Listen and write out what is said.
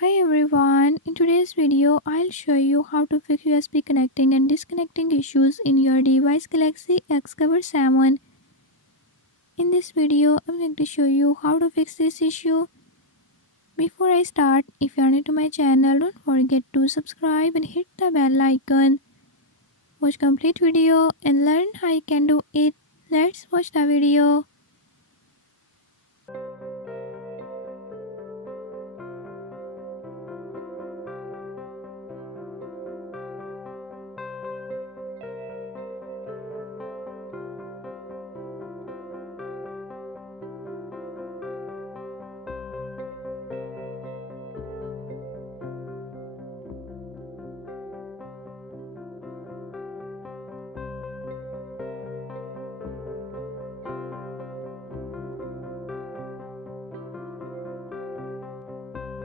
Hi everyone, in today's video I'll show you how to fix USB connecting and disconnecting issues in your device Galaxy Xcover 7. In this video I'm going to show you how to fix this issue. Before I start, if you are new to my channel, don't forget to subscribe and hit the bell icon. Watch complete video and learn how you can do it. Let's watch the video.